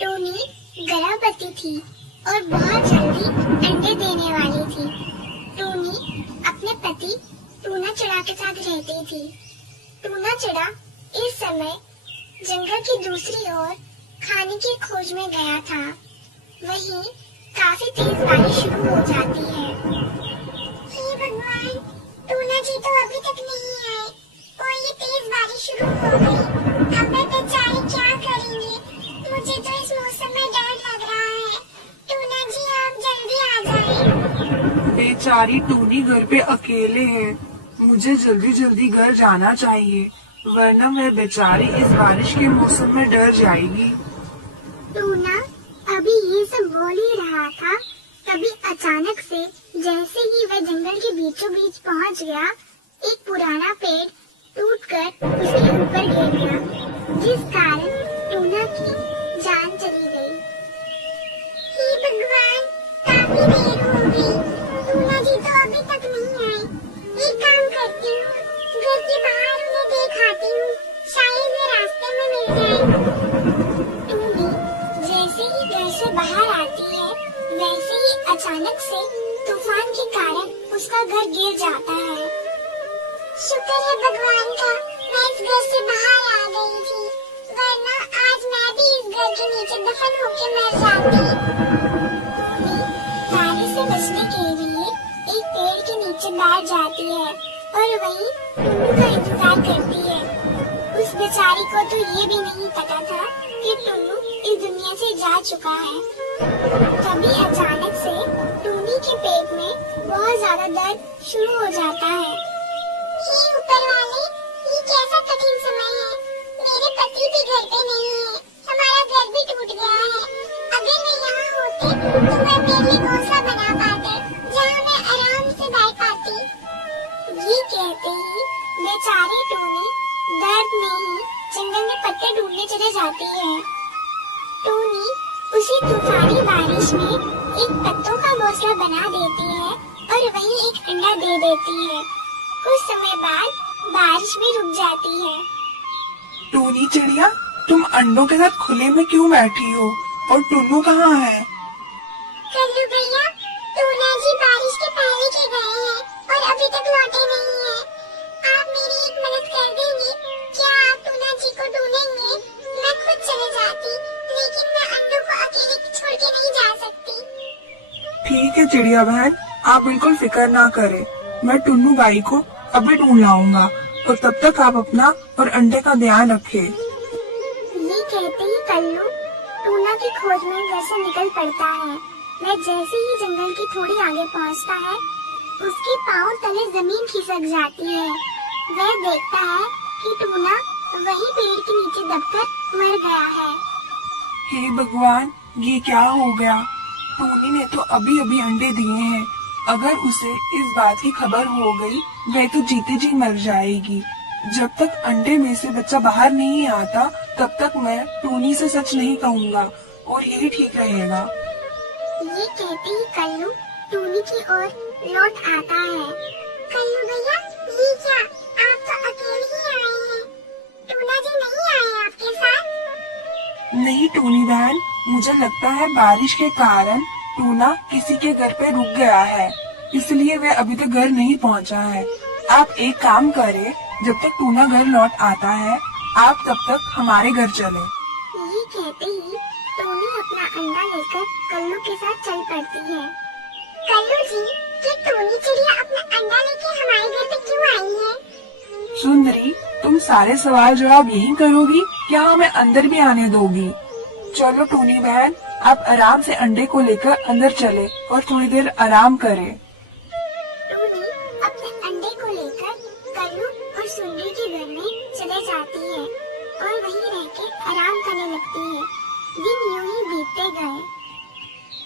टूनी गर्भवती थी और बहुत जल्दी अंडे देने वाली थी। टूनी अपने पति टूना चिड़ा के साथ रहती थी। टूना चिड़ा इस समय जंगल की दूसरी ओर खाने की खोज में गया था। वहीं काफी तेज बारिश शुरू हो जाती है। हे भगवान, टूना जी तो अभी तक नहीं आए और ये तेज बारिश शुरू हो गई। अब मैं बेचारे क्या करेंगे? मुझे तो इस मौसम में डर लग रहा है। टूना जी आप जल्दी आ जाएं। बेचारी टूनी घर पे अकेले है। मुझे जल्दी जल्दी घर जाना चाहिए, वरना वह बेचारी इस बारिश के मौसम में डर जाएगी। टूना अभी ये सब बोल ही रहा था, तभी अचानक से जैसे ही वह जंगल के बीचों बीच पहुंच गया, एक पुराना पेड़ टूटकर उसके ऊपर गिर गया, जिस कारण टूना की जान चली गई। हे भगवान, काफी देर हो गई, टूना जी तो अभी तक नहीं आए। एक काम करती हूँ, घर के बाहर उन्हें देख आती हूँ, शायद वे रास्ते में मिल जाए। टूनी जैसे ही घर से बाहर आती है, वैसे ही अचानक से तूफान के कारण उसका घर गिर जाता है। शुक्र है भगवान का, मैं इस घर से बाहर आ गई थी, वरना आज मैं भी इस घर के नीचे दफन होके मर जाती। टूनी बारिश से बचने के लिए एक पेड़ के नीचे बैठ जाती है और वहीं टुन्नू का इंतजार करती है। उस बेचारी को तो ये भी नहीं पता था कि टुन्नू इस दुनिया से जा चुका है। तभी अचानक से टूनी के पेट में बहुत ज्यादा दर्द शुरू हो जाता है। हे ऊपर वाले, ये कैसा कठिन समय है। मेरे पति भी घर पे नहीं है, हमारा घर भी टूट गया है। अगर वे यहाँ होते तो मैं मेरे लिए घोंसला बना पाते, जहाँ मैं आराम से बैठ पाती। ये कहते ही बेचारी टूनी दर्द में ही जंगल में पत्ते ढूंढने चले जाती है। टूनी उसी तूफानी बारिश में एक पत्तों का घोंसला बना देती है और वहीं एक अंडा दे देती है। कुछ समय बाद बारिश भी रुक जाती है। टूनी चिड़िया, तुम अंडों के साथ खुले में क्यों बैठी हो? और टुन्नू कहाँ है? कल्लू भैया, टूना जी बारिश के पहले के गए हैं और अभी तक लौटे नहीं हैं। आप मेरी एक मदद कर देंगे? क्या आप टूना जी को ढूंढेंगे? मैं खुद चले जाती, लेकिन मैं अंडों को अकेले छोड़ के नहीं जा सकती। ठीक है चिड़िया बहन, आप बिल्कुल फिक्र ना करें, मैं टुन्नू बाई को अभी ढूंढ लाऊंगा और तब तक आप अपना और अंडे का ध्यान रखें। ये कहते ही कल्लू टूना की खोज में घर से निकल पड़ता है। वह जैसे ही जंगल की थोड़ी आगे पहुंचता है, उसके पांव तले जमीन खिसक जाती है। वह देखता है कि टूना वही पेड़ के नीचे दबकर मर गया है। हे भगवान, ये क्या हो गया? टूनी ने तो अभी अभी अंडे दिए हैं। अगर उसे इस बात की खबर हो गई, वह तो जीते जी मर जाएगी। जब तक अंडे में से बच्चा बाहर नहीं आता, तब तक मैं टूनी से सच नहीं कहूँगा और यही ठीक रहेगा। ये कहते ही कल्लू टूनी की ओर लौट आता है। कल्लू भैया, ये क्या, आप तो अकेले ही आए हैं? टूना जी नहीं आए आपके साथ? नहीं टूनी बहन, मुझे लगता है बारिश के कारण टूना किसी के घर पे रुक गया है, इसलिए वह अभी तक घर नहीं पहुंचा है। आप एक काम करें, जब तक टूना घर लौट आता है, आप तब तक हमारे घर चलें। ये कहते ही टूनी अपना अंडा लेकर कल्लू के साथ चल पड़ती है। कल्लू जी, ये टूनी चिड़िया अपना अंडा लेके हमारे घर पे क्यों आई है? सुंदरी, तुम सारे सवाल जवाब यही करोगी या हमें अंदर भी आने दोगी? चलो टूनी बहन, आप आराम से अंडे को लेकर अंदर चले और थोड़ी देर आराम करें। टूनी अपने अंडे को लेकर कल्लू और सुंदरी के घर में चले जाती है और वहीं रह के आराम करने लगती है। दिन यूं ही बीतते गए।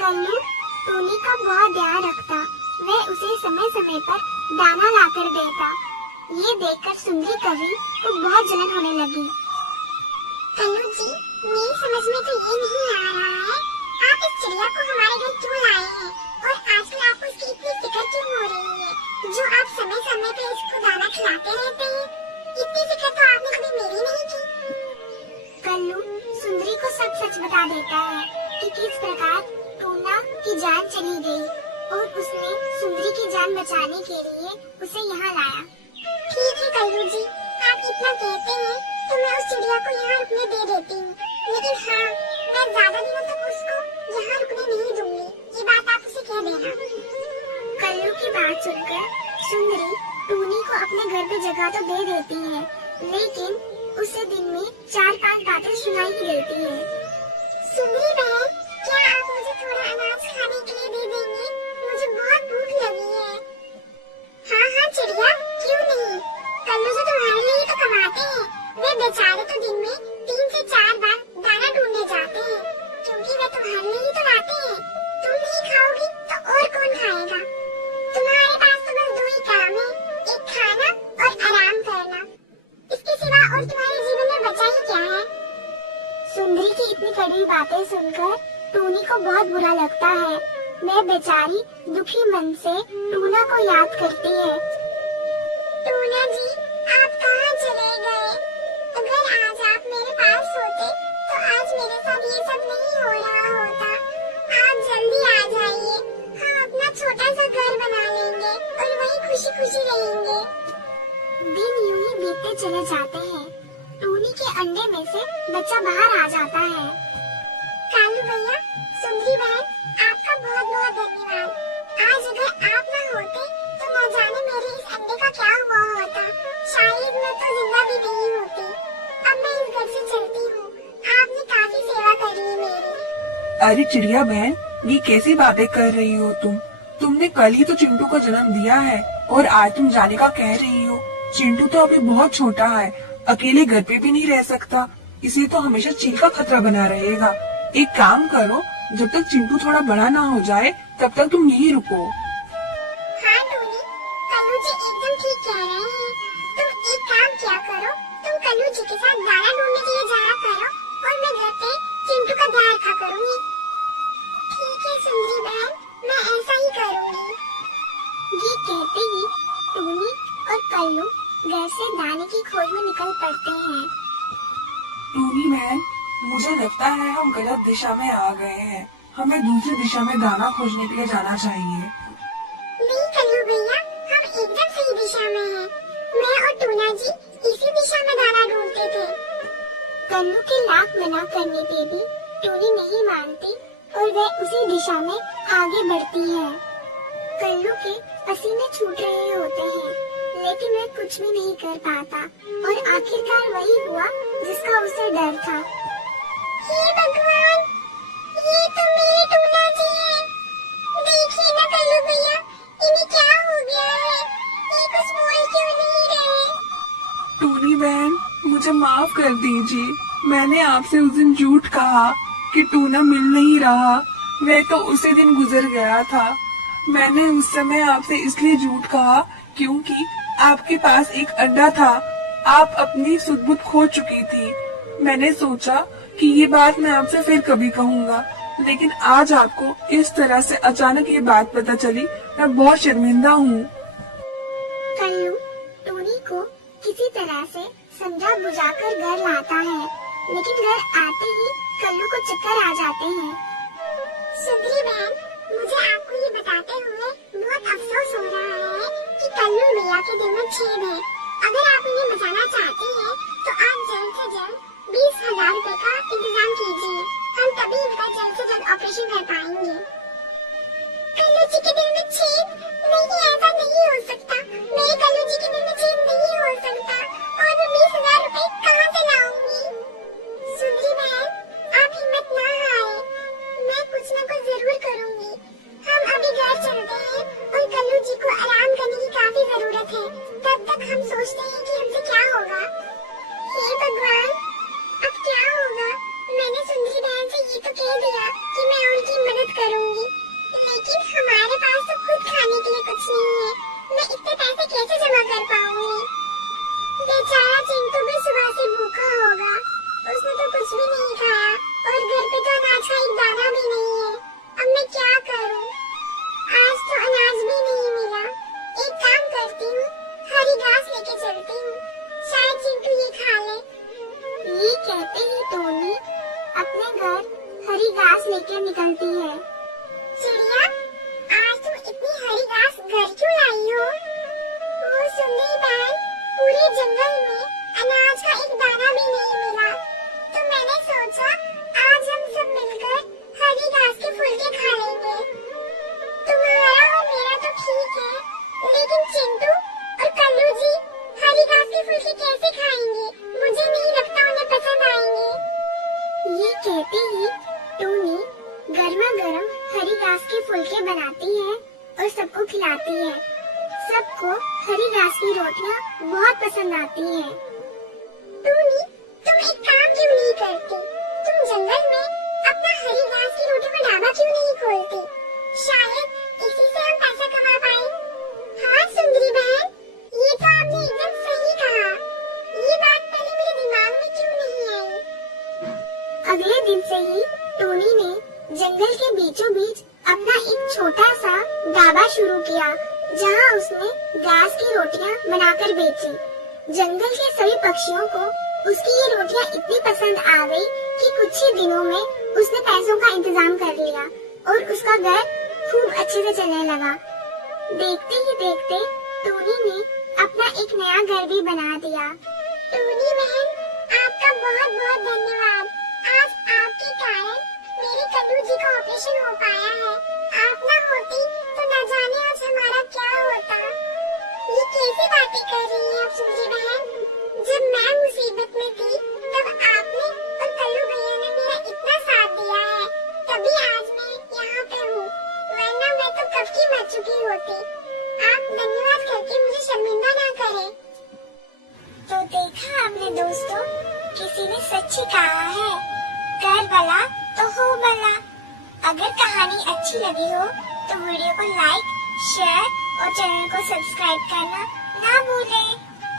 कल्लू टूनी का बहुत ध्यान रखता, वह उसे समय समय पर दाना लाकर देता। ये देखकर सुंदरी कवि को बहुत जलन होने लगी। कल्लू जी, मेरी समझ में तो ये नहीं आ रहा है, आप इस चिड़िया को हमारे घर क्यों लाए हैं और आजकल आपको इसकी इतनी फिक्र क्यों हो रही है, जो आप समय समय पे इसको दाना खिलाते रहते हैं? इतनी फिक्र तो आपने कभी मेरी नहीं की। कल्लू सुंदरी को सब सच सच बता देता है कि किस प्रकार टूना की जान चली गई और उसने सुंदरी की जान बचाने के लिए उसे यहाँ लाया। ठीक है कल्लू जी, आप इतना कहते हैं तो मैं उस चिड़िया को यहाँ रुकने दे देती हूँ, लेकिन हाँ, मैं ज्यादा दिनों तक उसको यहाँ रुकने नहीं दूंगी, ये बात आप उसे कह देना। कल्लू की बात सुनकर सुंदरी टूनी को अपने घर पे जगह तो दे देती है, लेकिन उसे दिन में 4-5 बातें सुनाई ही देती है। सुंदरी बहन, क्या आप मुझे थोड़ा अनाज खाने के लिए दे देंगे? मुझे बहुत भूख लगी है। हाँ हाँ चिड़िया, क्यों नहीं? कल्लू जो तुम्हारे लिए तो कमाते हैं, वे बेचारे तो दिन में 3 से 4 बार दाना ढूंढने जाते हैं, क्योंकि वे तुम्हारे लिए ही तो लाते हैं। तुम नहीं खाओगी तो और कौन खाएगा? तुम्हारे पास तो बस 2 ही काम है, एक खाना और आराम करना। इसके सिवा और तुम्हारे जीवन में बचा ही क्या है? सुंदरी की इतनी कड़वी बातें सुनकर टूनी को बहुत बुरा लगता है। वह बेचारी दुखी मन से टूना को याद करती है। टूना जी, आप कहाँ चले गए? अगर आज आप मेरे पास होते तो आज मेरे साथ ये सब नहीं हो रहा होता। आप जल्दी आ जाइए, हम अपना छोटा सा घर बना लेंगे और वहीं खुशी खुशी रहेंगे। दिन यूं ही बीतते चले जाते हैं। टूनी के अंडे में से बच्चा बाहर आ जाता है। कालू भैया, सुंदरी बहन, आपका बहुत बहुत धन्यवाद। आज अगर आप न होते तो न जाने मेरे इस अंडे का क्या हुआ होता। शायद मैं तो जिंदा भी नहीं होती। अब मैं इस घर से चलती हूँ। आपने काफी सेवा करी है मेरी। अरे चिड़िया बहन, ये कैसी बातें कर रही हो तुम? तुमने कल ही तो चिंटू को जन्म दिया है और आज तुम जाने का कह रही हो। चिंटू तो अभी बहुत छोटा है, अकेले घर पे भी नहीं रह सकता, इसे तो हमेशा चील का खतरा बना रहेगा। एक काम करो, जब तक चिंटू थोड़ा बड़ा ना हो जाए तब तक तुम यहीं रुको। हाँ टूनी, कल्लू जी एकदम ठीक कह रहे हैं। तुम एक काम क्या करो, तुम कल्लू जी के साथ दाना ढूंढने के लिए जाया करो और मैं घर पे चिंटू का ध्यान रखा करूँगी। ठीक है सुंदरी बहन, मैं ऐसा ही करूँगी। ये कहते ही टूनी और कल्लू घर से दाने की खोज में निकल पड़ते हैं। टूनी बहन, मुझे लगता है हम गलत दिशा में आ गए हैं। हमें दूसरी दिशा में दाना खोजने के लिए जाना चाहिए। नहीं कल्लू भैया, हम एकदम सही दिशा में हैं। मैं और टूना जी इसी दिशा में दाना ढूंढते थे। कल्लू के लाख मना करने पे भी टूनी नहीं मानती और वह उसी दिशा में आगे बढ़ती है। कल्लू के पसीने छूट रहे होते हैं, लेकिन वह कुछ भी नहीं कर पाता और आखिरकार वही हुआ जिसका उसे डर था। हे भगवान, ये तो मेरे टूना जी हैं। देखिए ना कल्लू भैया, इन्हें क्या हो गया है? ये कुछ बोल क्यों नहीं रहे? टूनी बहन, मुझे माफ कर दीजिए। मैंने आपसे उस दिन झूठ कहा कि टूना मिल नहीं रहा। वह तो उसी दिन गुजर गया था। मैंने उस समय आपसे इसलिए झूठ कहा क्योंकि आपके पास एक अंडा था। आप अपनी सुध-बुध खो चुकी थी। मैंने सोचा कि ये बात मैं आपसे फिर कभी कहूँगा, लेकिन आज आपको इस तरह से अचानक ये बात पता चली। मैं बहुत शर्मिंदा हूँ। कल्लू टूनी को किसी तरह से समझा बुझाकर घर लाता है, लेकिन घर आते ही कल्लू को चक्कर आ जाते हैं। सुंदरी बहन, मुझे आपको ये बताते हुए बहुत अफसोस हो रहा है कि कल्लू भैया के दिल में छेद है। अगर आप इन्हें बचाना चाहते हैं तो आप जल्द से जल्द 20,000 रुपए का इंतजाम कीजिए। हम तभी इनका जल्द से जल्द ऑपरेशन कर पाएंगे। कल्लू जी के दिल में छेद? नहीं, ऐसा नहीं हो सकता। मेरे कल्लू जी के दिल में छेद नहीं हो सकता और मैं 20,000 रुपए कहाँ से लाऊंगी? सुंदरी बहन, आप हिम्मत ना हारें, मैं कुछ न कुछ जरूर करूंगी। हम अभी घर चलते हैं और कल्लू जी को आराम करने की काफी जरूरत है। तब तक हम सोचते हैं कि हमसे क्या होगा। हे भगवान, अब क्या होगा? मैंने सुंदरी बहन से ये तो कह दिया कि मैं उनकी मदद करूंगी, लेकिन हमारे पास तो खुद खाने के लिए कुछ नहीं है। मैं इतने पैसे कैसे जमा कर पाऊंगी? पर हरी घास लेकर निकलती है। चिड़िया, आज तुम इतनी हरी घास घर क्यों लाई हो? वो सुंदरी बहन, पूरे जंगल में अनाज का एक दाना भी नहीं मिला, तो मैंने सोचा आज हम सब मिलकर हरी घास के फुलके खा लेंगे। तुम्हारा और मेरा तो ठीक है, लेकिन चिंटू और कल्लू जी हरी घास के फुलके कैसे खाएंगे? मुझे नहीं लगता उन्हें पसंद आएंगे। ये कहते ही टूनी गर्मा गर्म हरी घास के फुलके बनाती है और सबको खिलाती है। सबको हरी घास की रोटियां बहुत पसंद आती हैं। टूनी, तुम एक काम क्यों नहीं करती? तुम जंगल में अपना हरी घास की रोटी का ढाबा क्यों नहीं खोलती? शायद इसी से हम पैसा कमा पाए। हाँ सुंदरी बहन, ये तो आपने एकदम सही कहा। ये बात पहले मेरे दिमाग में क्यों नहीं आई? अगले दिन से ही टोनी ने जंगल के बीचों बीच अपना एक छोटा सा ढाबा शुरू किया, जहाँ उसने घास की रोटियां बनाकर बेची। जंगल के सभी पक्षियों को उसकी ये रोटियां इतनी पसंद आ गई कि कुछ ही दिनों में उसने पैसों का इंतजाम कर लिया और उसका घर खूब अच्छे से चलने लगा। देखते ही देखते टोनी ने अपना एक नया घर भी बना दिया। टोनी बहन, आपका बहुत बहुत धन्यवाद। आज आपके कारण मेरे कल्लू जी का ऑपरेशन हो पाया है। आप ना होती तो न जाने आज हमारा क्या होता। ये कैसी बातें कर रही हैं आप सुंदरी बहन? जब मैं मुसीबत में थी तब आपने और कल्लू भैया ने मेरा इतना साथ दिया है, तभी आज मैं यहाँ पे हूँ, वरना मैं तो कब की मर चुकी होती। आप धन्यवाद करके मुझे शर्मिंदा ना करें। तो देखा आपने दोस्तों, किसी ने सच ही कहा है, कर भला तो हो भला। अगर कहानी अच्छी लगी हो तो वीडियो को लाइक, शेयर और चैनल को सब्सक्राइब करना ना भूलें।